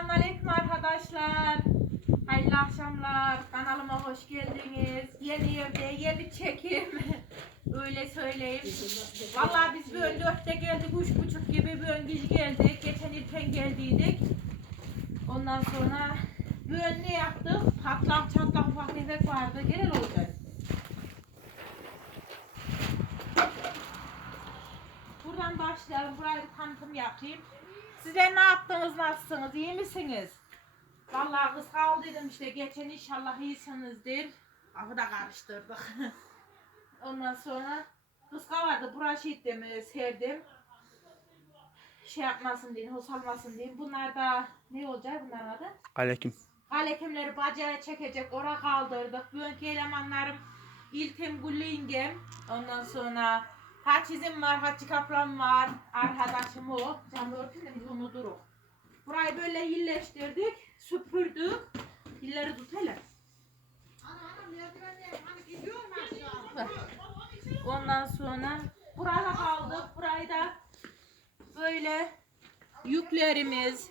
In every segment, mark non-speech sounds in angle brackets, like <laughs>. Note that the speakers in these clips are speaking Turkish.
Selamünaleyküm arkadaşlar. Hayırlı akşamlar. Kanalıma hoş geldiniz. Yeni evde yeni çekim. <laughs> Öyle söyleyeyim. Vallahi biz bir ön dörtte geldik. Üç buçuk gibi bir ön geldik. Geçen ilken geldiydik. Ondan sonra bir ön ne yaptık? Patlak çatlak ufak tefek vardı. Genel olacak. Buradan başlayalım. Burayı bir tanıtım yapayım. Sizler ne yaptınız, nasılsınız, iyi misiniz? Vallahi kız kaldıydım işte geçen inşallah iyisinizdir. Ahı da karıştırdık. <laughs> Ondan sonra kız vardı brush ettim, serdim. Şey yapmasın diye, hos almasın diye. Bunlar da ne olacak bunların adı? Aleyküm. Alekimleri bacağa çekecek, ora kaldırdık. Bugünkü elemanlarım İltim Gullingem. Ondan sonra Haçizim var, Hacı Kaplan var. Arkadaşım o. Camı örtün de biz unuturuz. Burayı böyle yilleştirdik, süpürdük. Hilleri tut hele. Ondan sonra burada kaldık. Burayı da böyle yüklerimiz,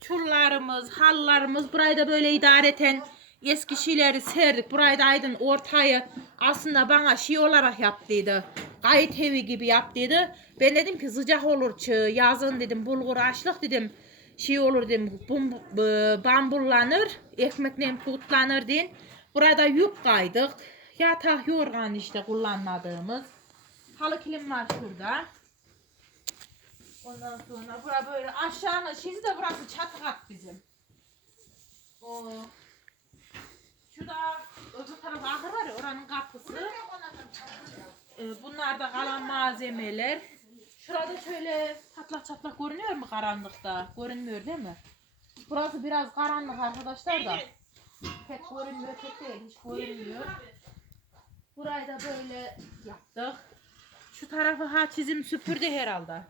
çullarımız, hallarımız burayı da böyle idareten eski şeyleri serdik. Burayı da aydın ortayı aslında bana şey olarak yaptıydı. Kayıt evi gibi yaptıydı. Ben dedim ki sıcak olur çığ, yazın dedim bulgur açlık dedim. Şey olur dedim bum, bambullanır, ekmekle tutlanır dedim. Burada yük kaydık. Yatak yorgan işte kullanmadığımız. Halı kilim var şurada. Ondan sonra bura böyle aşağının şimdi de burası çatı kat bizim. O şurada öbür taraf ahır var ya oranın kapısı. Ee, bunlar da kalan malzemeler. Şurada şöyle çatlak çatlak görünüyor mu karanlıkta? Görünmüyor değil mi? Burası biraz karanlık arkadaşlar da. Pek görünmüyor, pek değil, hiç görünmüyor. Burayı da böyle yaptık. Şu tarafı ha çizim süpürdü herhalde.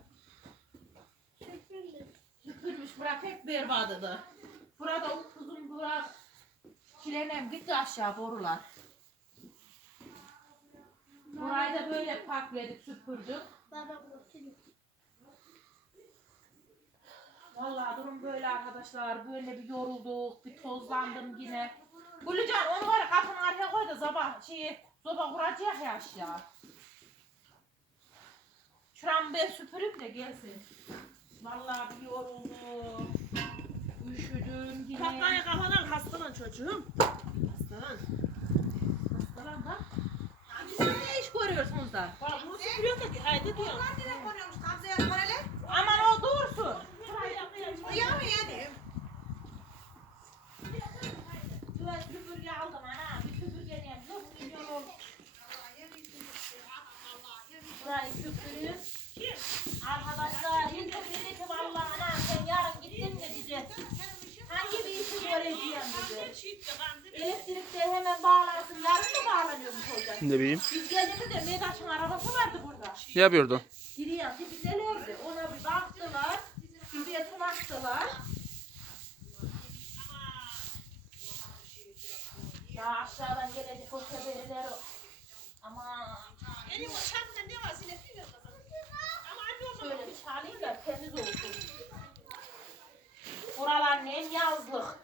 Süpürmüş bura pek berbadıdı. Burada uzun bura çilenem gitti aşağı borular. Burayı da böyle pakledik süpürdük. Vallahi durum böyle arkadaşlar. Böyle bir yorulduk, bir tozlandım yine. Gülücan onu var ya kapının arkaya koy da sabah şeyi zoba kuracak ya aşağı. Şuramı ben süpürüp de gelsin. Vallahi bir yoruldum. Üşüdüm yine. Kafaya kafadan hastalan çocuğum. Hastalan. Hastalan da. Siz görüyorsunuz da? Bak bunu süpürüyor da haydi diyor. Aman o dursun. Şuraya süpürge aldım ana. Bir süpürge ne? Dur milyon oldu. Burayı süpürüyor. Arkadaşlar hiç dedi ki vallahi ana sen yarın gittin mi dedi. Hangi dedi. Elektrikte hemen bağlansın. Yarın mı bağlanıyormuş orada? Ne bileyim. Biz geldiğimizde Medaş'ın arabası vardı burada. Ne yapıyordu? Giriyor dibidelerdi. Ona bir baktılar. Bir beton attılar. Ya aşağıdan gelecek o seberiler o. Ama Benim o ne var değil mi kızım? Ama anne şöyle bir çalayım da temiz olsun. Buralar nem yazlık.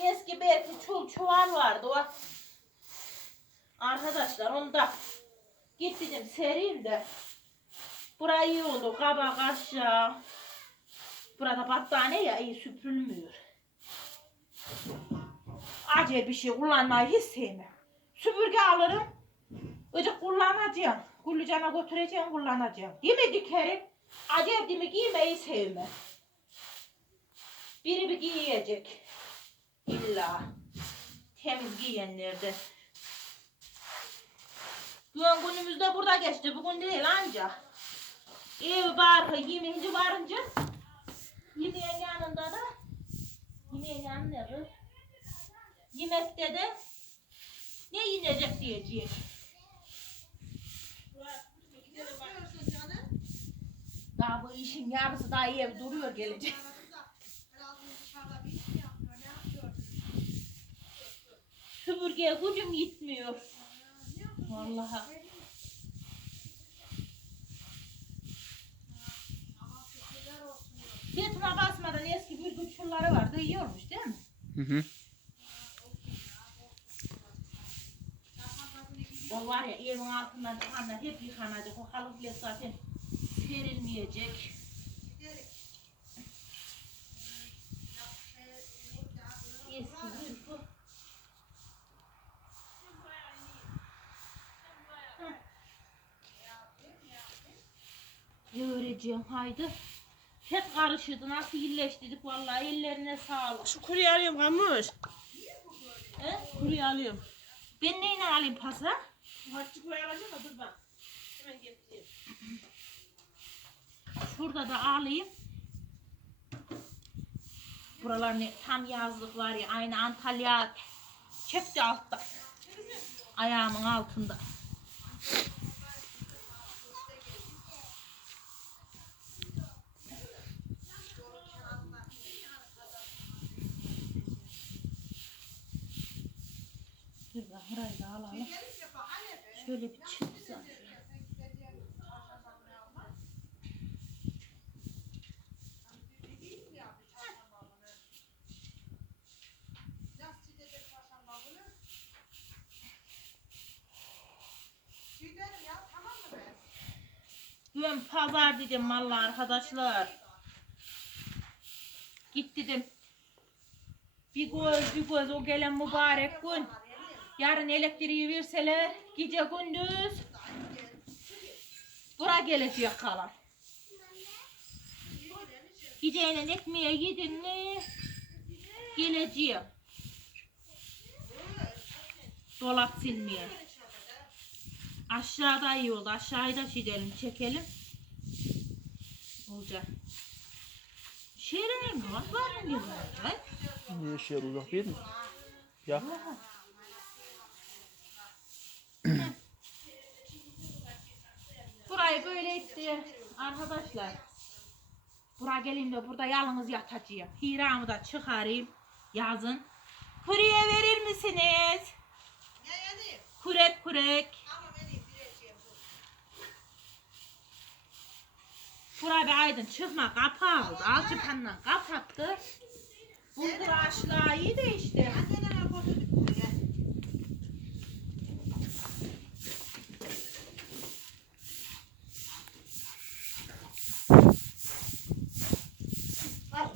Eski belki çul çuval vardı o. Arkadaşlar onu da git dedim sereyim de. Burayı iyi oldu. Kabak aşağı. Burada battaniye ya iyi süpürülmüyor. Acayip bir şey kullanmayı hiç sevmem. Süpürge alırım. Icık kullanacağım. Gülücana götüreceğim kullanacağım. Mi dikerim? Acayip mi giymeyi sevmem. Biri bir giyecek. İlla. Temiz giyenlerde. Bugün günümüzde burada geçti. Bugün değil anca. Ev barkı yemeğince varınca yemeğin yanında da yemeğin yanında kız. Yemekte de ne yiyecek diyecek. Daha bu işin yarısı daha ev duruyor gelecek. süpürgeye gücüm gitmiyor. Vallahi. Yetime basmadan eski bir güç şunları vardı yiyormuş değil mi? Hı hı. O var ya evin altından tıkanlar hep yıkanacak. O halı bile zaten serilmeyecek. Öğreteceğim haydi. Hep karışırdı. Nasıl iyileştirdik vallahi ellerine sağlık. Şu kuruyu alıyorum Kamuş. He? Kuruyu alıyorum. Ben neyle alayım pasa? Haccı kuruyu alacağım da dur bak. Hemen getireyim. Şurada da alayım. Buralar ne tam yazlık var ya aynı Antalya çekti altta. Ayağımın altında. Dur bak burayı da alalım. Şöyle bir çıksın. Dün pazar dedim valla arkadaşlar. Git dedim. Bir göz bir göz o gelen mübarek gün. Yarın elektriği verseler gece gündüz. Bura gelecek kalan. Geceyle ekmeğe gidin mi? Geleceğim. Dolap silmeye. Aşağıda iyi oldu. Aşağıya da çizelim, çekelim. Olacak. Şehre mi var? Var mı? Niye şey uzak değil mi? Ya. Burayı böyle etti arkadaşlar. Buraya geleyim de burada yalnız yatacağım. Hiramı da çıkarayım yazın. Kurye verir misiniz? Kurek kurek. Buraya bir aydın çıkma kapağı aldı. Alçıpanla kapattı. Bulgur aşlağı iyi de işte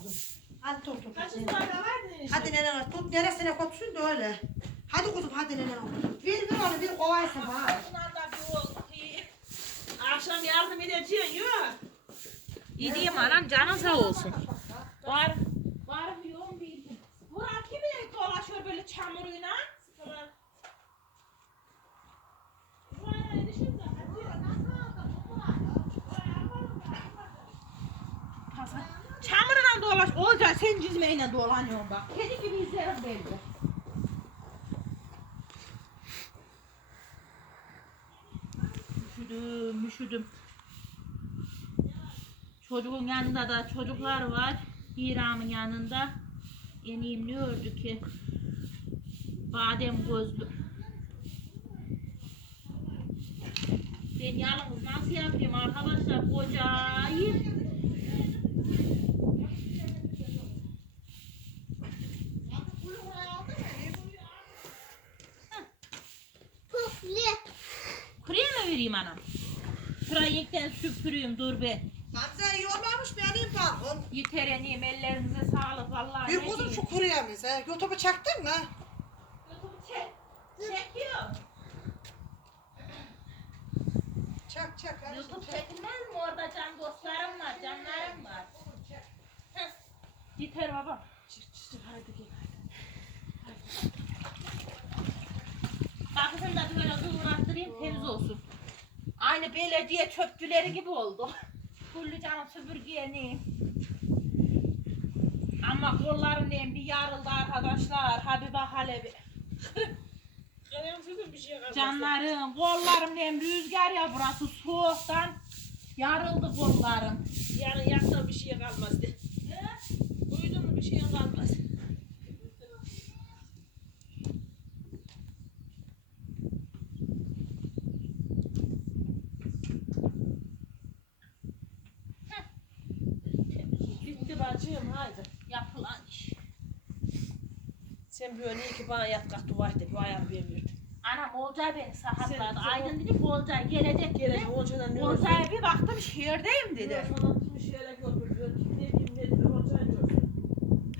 kızım. Hadi tut tut. Kaç tane verdin? Hadi nene tut neresine kopsun da öyle. Hadi kuzum hadi nene. Bir bir onu bir kovaysa bana. Bunlar da bir. İyi. Akşam yardım edeceksin yok. Yediğim anam canın sağ olsun. Var. Var mu bildim. Burak kimi dolaşıyor böyle çamuruyla? Sıkılar. Buraya yetişin de hadi. Pasa. Çamurla Olacak sen cizmeyle dolanıyorsun bak. Kedi gibi izlerim belli. Üşüdüm, üşüdüm. Çocuğun yanında da çocuklar var. İram'ın yanında. Eniyim ne ördü ki? Badem gözlü. Ben yalnız nasıl yapayım arkadaşlar? Kocayım. Kurye mi vereyim anam? Şurayı süpürüyorum dur be. Gamze iyi olmamış benim bakın. Yeter eneyim ellerinize sağlık vallahi. Bir kuzum şu kuruyemize. YouTube'u çektin mi? YouTube'u çek. Çekiyor. Çek çek. hadi YouTube çek. çekilmez mi? Orada can dostlarım var, canlarım var. Yeter baba. Çık çık çık hadi gel. Kapısını da böyle kıvrattırayım temiz olsun. Aynı belediye çöpçüleri gibi oldu. Kullu canım süpürgeyeni. Ama kollarım diyeyim bir yarıldı arkadaşlar. Habibe Halebi. Bir şey. Canlarım, kollarım diyeyim rüzgar ya burası soğuktan. Yarıldı kollarım. Yarın yakta bir şey kalmaz de. Uyudun mu bir şey kalmaz. Sen böyle iyi ki bana yat kalk dua et de bir ayağımı vermirdin. Anam Olcay beni sahatladı. Aydın dedi ki Olcay gelecek dedi. Gelecek Olcay'dan ne oldu? Olcay'a bir baktım şehirdeyim dedi.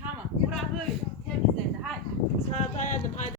Tamam. Bura böyle temizledi. Haydi. Saat ayardım. Haydi.